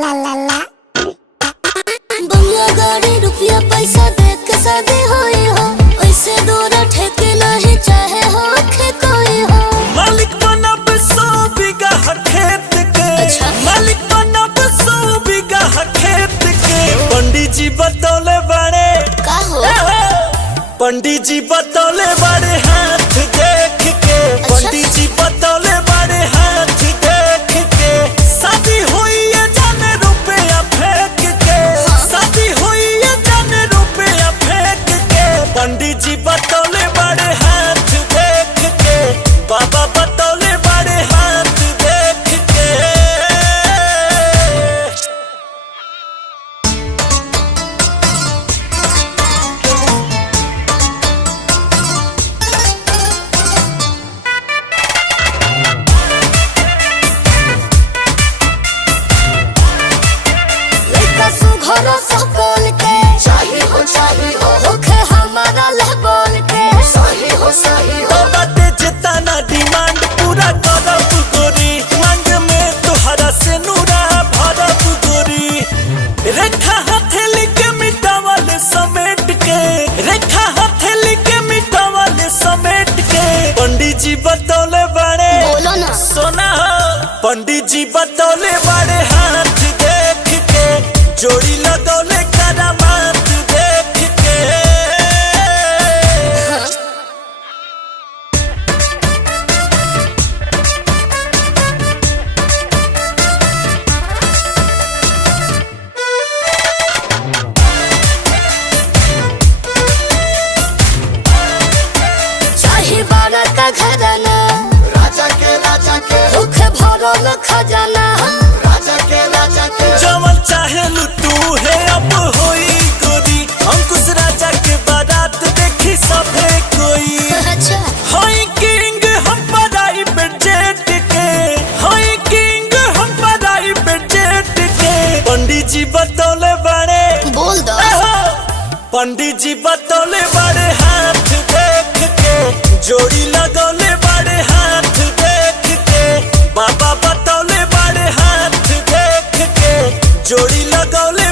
ला ला ला। बंगला गाड़ी रुपया पैसा देख के शादी होई हो, ऐसे दूर ठेके नहीं चाहे हो के कोई हो। मालिक बनब 100 बीघा खेत के। अच्छा। मालिक बनब 100 बीघा खेत के। पंडित जी बतौले बड़े का हो? पंडित जी बतौले बड़े हाथ देख के। पंडित जी बतौले बड़े हाथ देख के। शादी हुई है जाने रुपया फेंक के। शादी हुई है जाने रुपया फेंक के। पंडित जी बतौले बड़े हाथ देख के। बाबा बतौले बड़े हाथ देख के। लड़का सुघर सकल के चाहिए हो होखे हमारा लहबोल के। सही हो तो बाटे जितना डिमांड पूरा करब गोरी। मांग में तोहरा से नूरा भरब गोरी। रेखा हथेली के मिटावल समेट के। रेखा हथेली के मिटावल समेट के। पंडित जी बतौले बड़े बोलो ना। सोना पंडित जी बतौले बड़े हाथ देख के। जोड़ी लगौले करामात देख के। चाहे बारा का घराना, राजा के होखे भरल खजाना। राजा के जवन चाहेलू तू है अब होई गोरी। अंकुश राजा के बारात देखी सभे कोई। अच्छा। होई किंग हम पराई पे जेट के। होई किंग हम पराई पे जेट के। पंडित जी बतौले बड़े बोल दो। पंडित जी बतौले बड़े हाथ देख के। जोड़ी लगौले बड़े हाथ देख के। बाबा बतौले बड़े हाथ देख के। जोड़ी लगौले